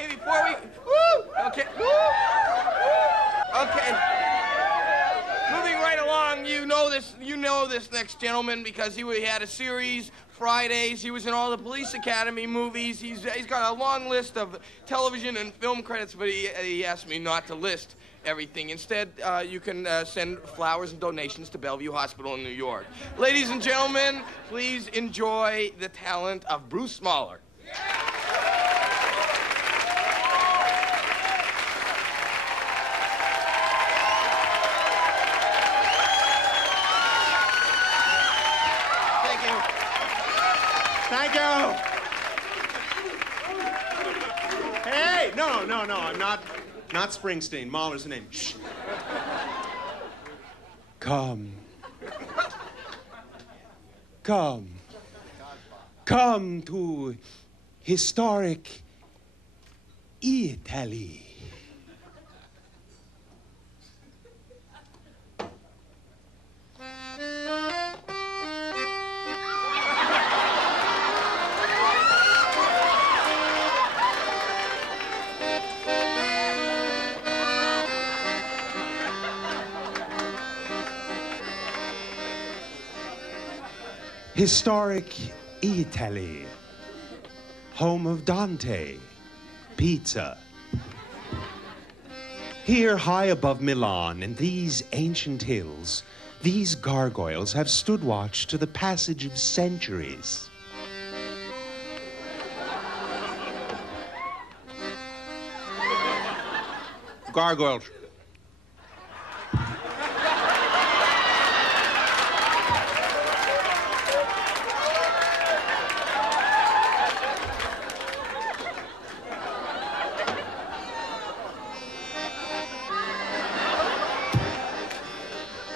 Okay, before we... Woo! Okay. Woo! Okay. Moving right along, you know this next gentleman because he had a series, Fridays. He was in all the Police Academy movies. He's got a long list of television and film credits, but he asked me not to list everything. Instead, you can send flowers and donations to Bellevue Hospital in New York. Ladies and gentlemen, please enjoy the talent of Bruce Mahler. Thank you. Hey, no, I'm not Springsteen. Mahler's the name. Shh. Come to historic Italy. Historic Italy, home of Dante, pizza. Here high above Milan, in these ancient hills, these gargoyles have stood watch to the passage of centuries. Gargoyles.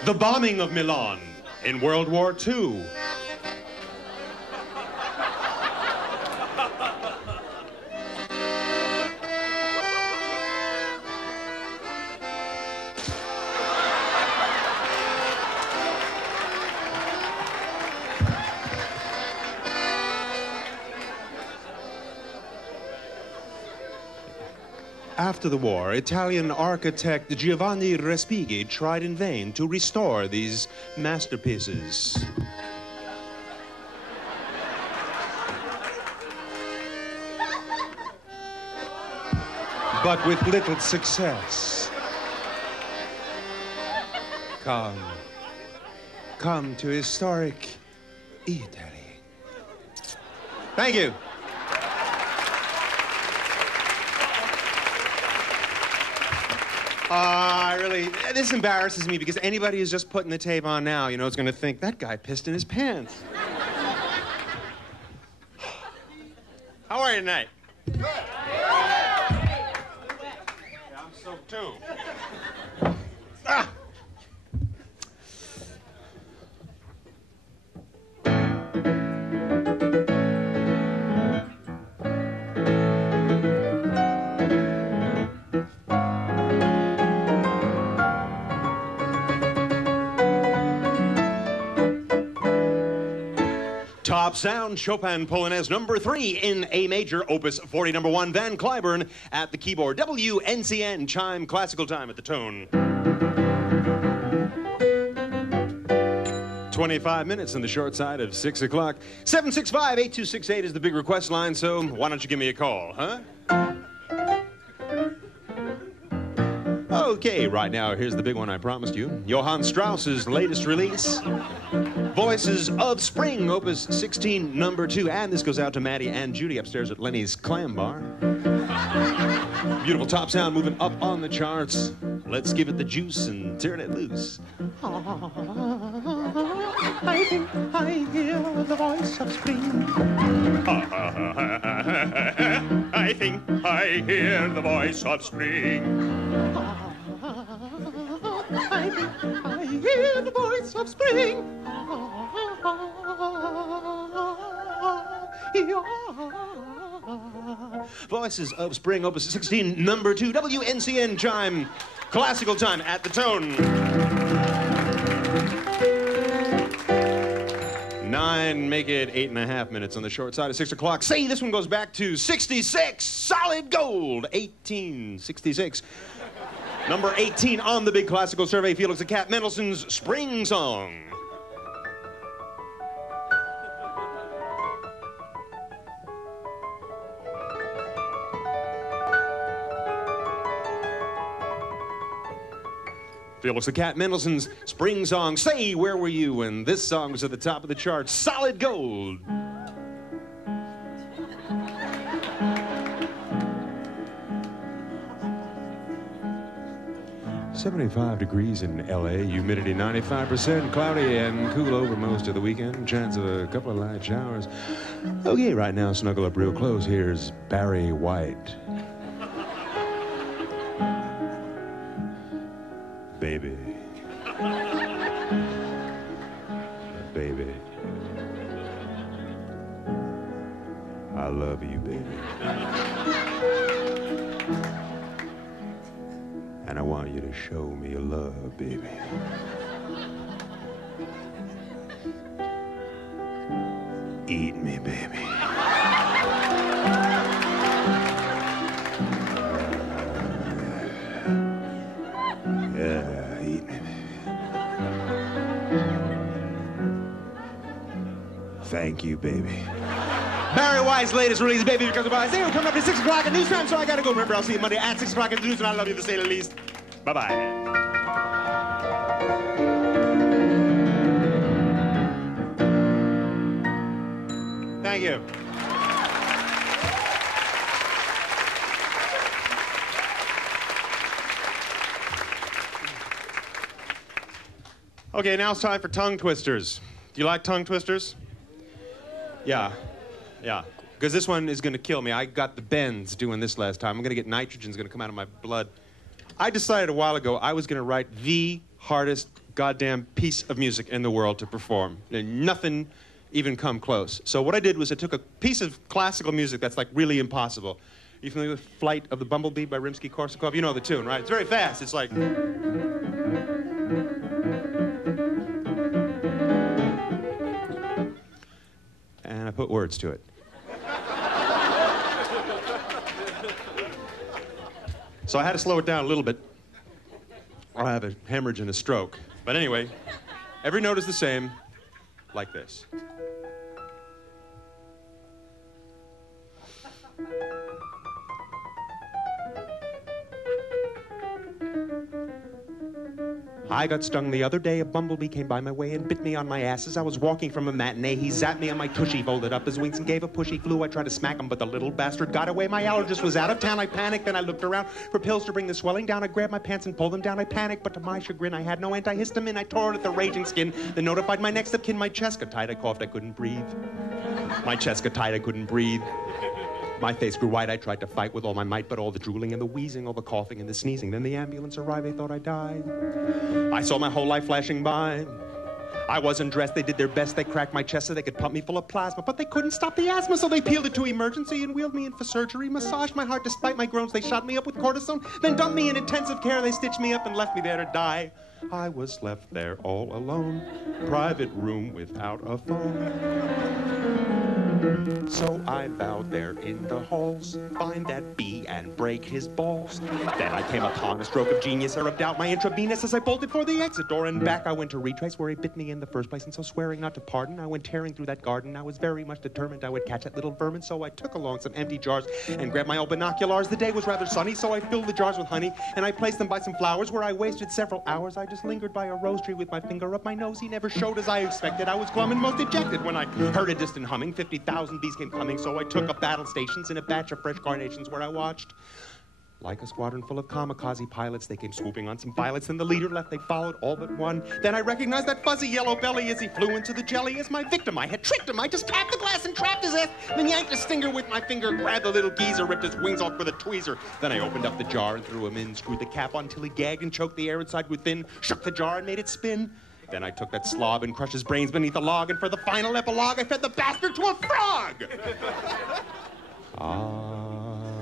The bombing of Milan in World War II. After the war, Italian architect Giovanni Respighi tried in vain to restore these masterpieces. But with little success. Come to historic Italy. Thank you. This embarrasses me because anybody who's just putting the tape on now, you know, is going to think, that guy pissed in his pants. How are you tonight? Good. Yeah, I'm soaked too. Ah! Top sound, Chopin Polonaise number 3 in A major, opus 40 number 1, Van Cliburn at the keyboard. WNCN, chime, classical time at the tone. 25 minutes on the short side of 6 o'clock. 765-8268 is the big request line, so why don't you give me a call, huh? Okay, right now, here's the big one I promised you. Johann Strauss's latest release, Voices of Spring, opus 16, number 2. And this goes out to Maddie and Judy upstairs at Lenny's Clam Bar. Beautiful top sound moving up on the charts. Let's give it the juice and turn it loose. I think I hear the voice of spring. I think I hear the voice of spring. I think I hear the voice of spring. Voices of Spring, opus 16, number 2, WNCN chime, classical time at the tone. 9 and make it 8.5 minutes on the short side of 6 o'clock. Say, this one goes back to 66, solid gold, 1866. Number 18 on the Big Classical Survey, Felix the Cat Mendelssohn's Spring Song. Felix the Cat Mendelssohn's Spring Song. Say, where were you when this song was at the top of the charts? Solid gold. "75 degrees in L.A., humidity 95%, cloudy and cool over most of the weekend, chance of a couple of light showers." Okay, right now, snuggle up real close. Here's Barry White. Baby. Baby. I love you, baby. And I want you to show me your love, baby. Eat me, baby. Yeah, eat me, baby. Thank you, baby. Barry White's latest release, Baby Because of I Say, we're coming up at 6 o'clock at news time, so I gotta go. Remember, I'll see you Monday at 6 o'clock at the news, and I love you to say the least. Bye-bye. Thank you. Okay, now it's time for tongue twisters. Do you like tongue twisters? Yeah. Because this one is going to kill me. I got the bends doing this last time. I'm going to get nitrogen's going to come out of my blood. I decided a while ago I was going to write the hardest goddamn piece of music in the world to perform. And nothing even come close. So what I did was I took a piece of classical music that's like really impossible. Are you familiar with Flight of the Bumblebee by Rimsky-Korsakov? You know the tune, right? It's very fast. It's like... And I put words to it. So I had to slow it down a little bit, or I have a hemorrhage and a stroke. But anyway, every note is the same, like this. I got stung the other day. A bumblebee came by my way and bit me on my ass as I was walking from a matinee. He zapped me on my tushy, folded up his wings and gave a push. He flew. I tried to smack him, but the little bastard got away. My allergist was out of town. I panicked, then I looked around for pills to bring the swelling down. I grabbed my pants and pulled them down. I panicked, but to my chagrin, I had no antihistamine. I tore it at the raging skin, then notified my next of kin. My chest got tight. I coughed. I couldn't breathe. My chest got tight. I couldn't breathe. My face grew white. I tried to fight with all my might, but all the drooling and the wheezing, all the coughing and the sneezing. Then the ambulance arrived. They thought I died. I saw my whole life flashing by. I wasn't dressed. They did their best. They cracked my chest so they could pump me full of plasma, but they couldn't stop the asthma, so they peeled it to emergency and wheeled me in for surgery. Massaged my heart despite my groans. They shot me up with cortisone, then dumped me in intensive care. They stitched me up and left me there to die. I was left there all alone, private room without a phone. So I bowed there in the halls, find that bee and break his balls. Then I came upon a stroke of genius, I rubbed out my intravenous as I bolted for the exit door, and back I went to retrace where he bit me in the first place. And so swearing not to pardon, I went tearing through that garden. I was very much determined I would catch that little vermin, so I took along some empty jars and grabbed my old binoculars. The day was rather sunny, so I filled the jars with honey, and I placed them by some flowers where I wasted several hours. I just lingered by a rose tree with my finger up my nose. He never showed as I expected. I was glum and most dejected when I heard a distant humming. 50,000 bees came coming, so I took up battle stations in a batch of fresh carnations where I watched. Like a squadron full of kamikaze pilots, they came swooping on some violets. Then the leader left, they followed all but one. Then I recognized that fuzzy yellow belly as he flew into the jelly as my victim. I had tricked him. I just tapped the glass and trapped his ass, then yanked his stinger with my finger, grabbed the little geezer, ripped his wings off with a tweezer. Then I opened up the jar and threw him in, screwed the cap on till he gagged and choked the air inside with thin, shook the jar and made it spin. Then I took that slob and crushed his brains beneath a log, and for the final epilogue, I fed the bastard to a frog! Amen.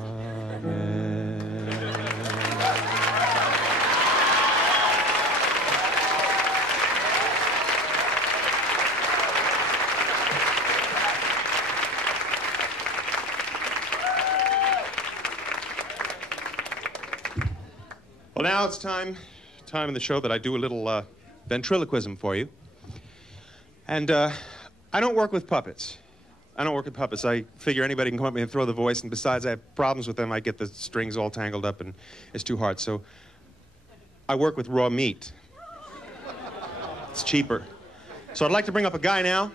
Well, now it's time in the show that I do a little ventriloquism for you. And I don't work with puppets. I figure anybody can come up to me and throw the voice, and besides, I have problems with them. I get the strings all tangled up, and it's too hard. So I work with raw meat. It's cheaper. So I'd like to bring up a guy now.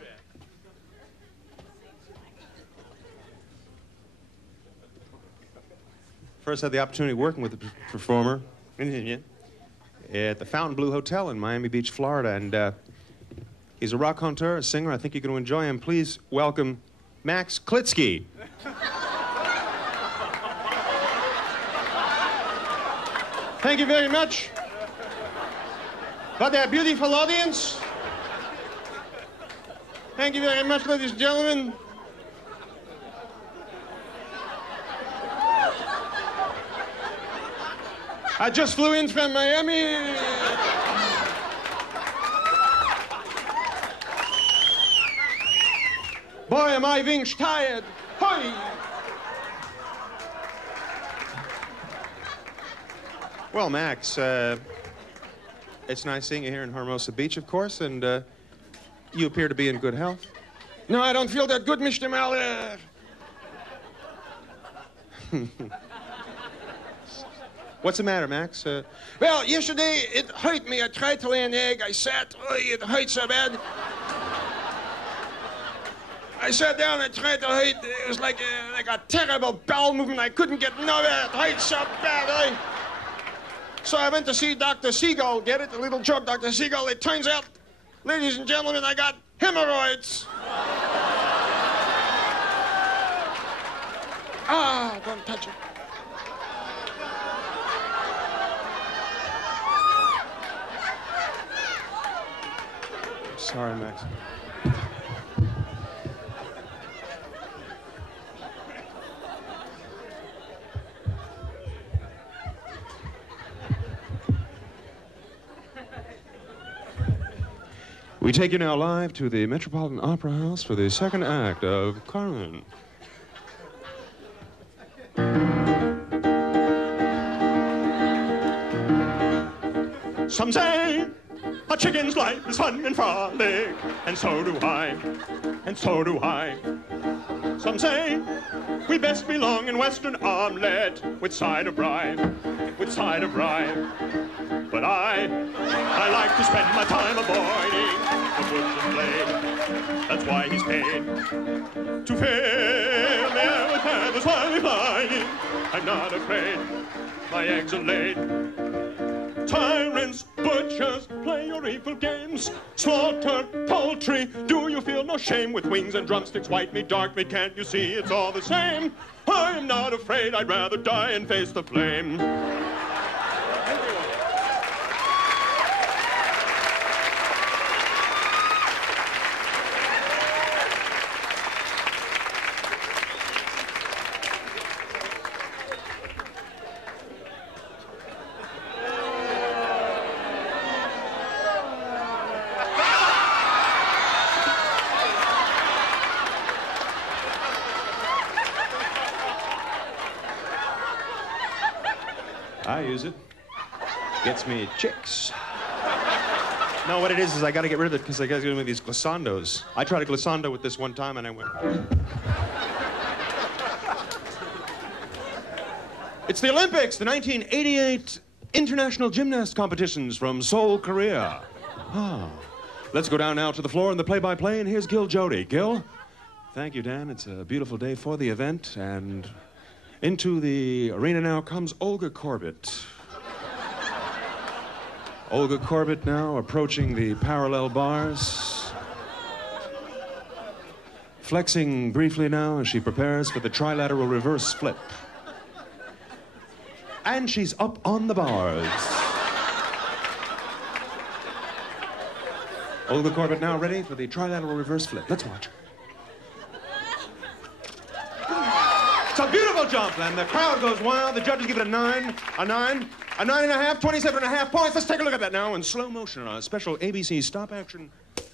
First, I had the opportunity of working with a performer at the Fontainebleau Hotel in Miami Beach, Florida, and he's a raconteur, a singer. I think you're going to enjoy him. Please welcome Max Klitsky. Thank you very much. What a beautiful audience. Thank you very much, ladies and gentlemen. I just flew in from Miami. Boy, am I wings tired. Hoi! Well, Max, it's nice seeing you here in Hermosa Beach, of course, and you appear to be in good health. No, I don't feel that good, Mr. Mahler. What's the matter, Max? Well, yesterday it hurt me. I tried to lay an egg. I sat. Oh, it hurt so bad. I sat down and tried to eat. It was like a terrible bowel movement. I couldn't get nowhere. It hurt so bad. So I went to see Dr. Siegel. Get it? The little joke, Dr. Siegel. It turns out, ladies and gentlemen, I got hemorrhoids. Ah, don't touch it. Sorry, Max. We take you now live to the Metropolitan Opera House for the second act of Carmen. Some say a chicken's life is fun and frolic, and so do I, and so do I. Some say we best belong in Western omelet with side of rye, with side of rye. But I like to spend my time avoiding the bush and blade. That's why he's paid to fill the air with feathers while we're flying. I'm not afraid, my eggs are laid. Tyrants, butchers, play your evil games. Slaughter poultry, do you feel no shame? With wings and drumsticks, white meat, dark meat, can't you see it's all the same? I am not afraid, I'd rather die and face the flame. I use it. Gets me chicks. No, what it is I got to get rid of it because I got to give me these glissandos. I tried a glissando with this one time and I went. It's the Olympics, the 1988 International Gymnast Competitions from Seoul, Korea. Let's go down now to the floor in the play-by-play, and here's Gil Jody. Gil? Thank you, Dan. It's a beautiful day for the event, and into the arena now comes Olga Korbut. Olga Korbut now approaching the parallel bars. Flexing briefly now as she prepares for the trilateral reverse flip. And she's up on the bars. Olga Korbut now ready for the trilateral reverse flip. Let's watch her. It's a beautiful jump, and the crowd goes wild. The judges give it a 9, a 9, a 9.5, 27.5 points. Let's take a look at that now in slow motion on a special ABC stop-action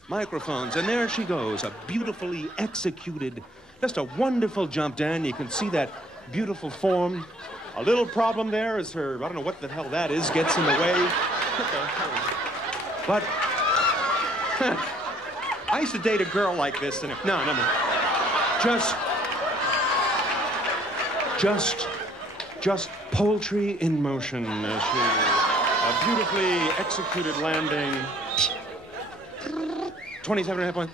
microphones. And there she goes, a beautifully executed, just a wonderful jump, Dan. You can see that beautiful form. A little problem there is her, I don't know what the hell that is, gets in the way. But I used to date a girl like this, and no. Just poultry in motion. A beautifully executed landing. 27.5 points.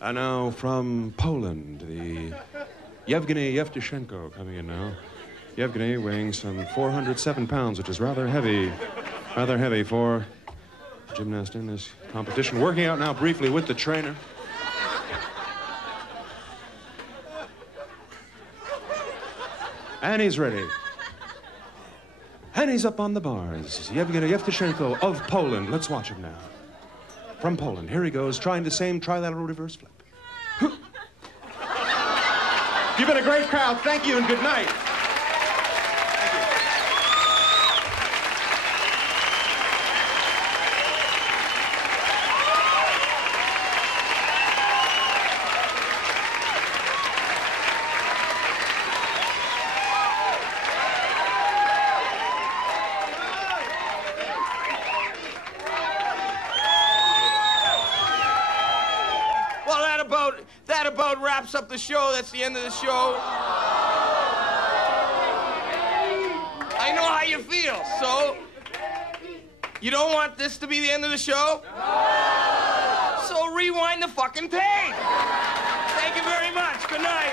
And now from Poland, the Yevgeny Yevtushenko coming in now. Yevgeny weighing some 407 pounds, which is rather heavy for a gymnast in this competition. Working out now briefly with the trainer. And he's ready. And he's up on the bars. Yevgeny Yevtushenko of Poland. Let's watch him now. From Poland, here he goes, trying the same trilateral reverse flip. You've been a great crowd. Thank you and good night. That about wraps up the show. That's the end of the show. I know how you feel, so you don't want this to be the end of the show? So rewind the fucking tape. Thank you very much. Good night.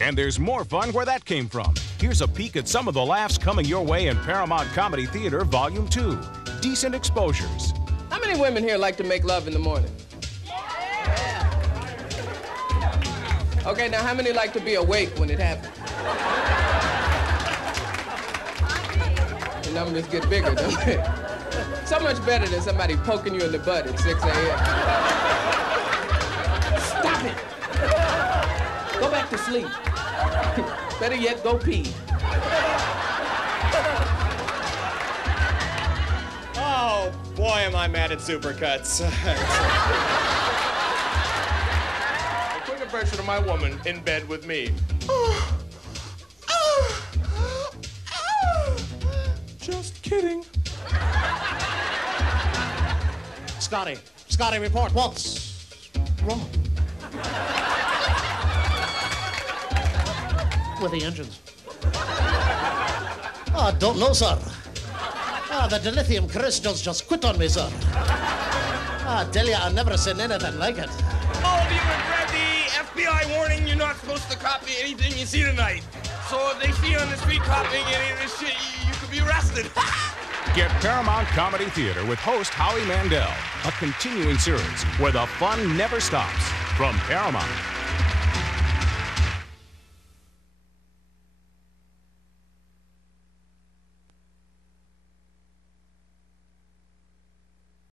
And there's more fun where that came from. Here's a peek at some of the laughs coming your way in Paramount Comedy Theater Volume 2. Decent exposures. How many women here like to make love in the morning? Yeah. Okay, now how many like to be awake when it happens? The numbers get bigger, don't they? So much better than somebody poking you in the butt at 6 a.m. Stop it! Go back to sleep. Better yet, go pee. Oh, boy, am I mad at Supercuts. A quick impression of my woman in bed with me. Just kidding. Scotty, report. What's wrong? With the engines? I don't know, sir. The dilithium crystals just quit on me, sir. I tell you, I've never seen anything like it. All of you have read the FBI warning you're not supposed to copy anything you see tonight. So if they see you on the street copying any of this shit, you could be arrested. Get Paramount Comedy Theater with host Howie Mandel, a continuing series where the fun never stops from Paramount.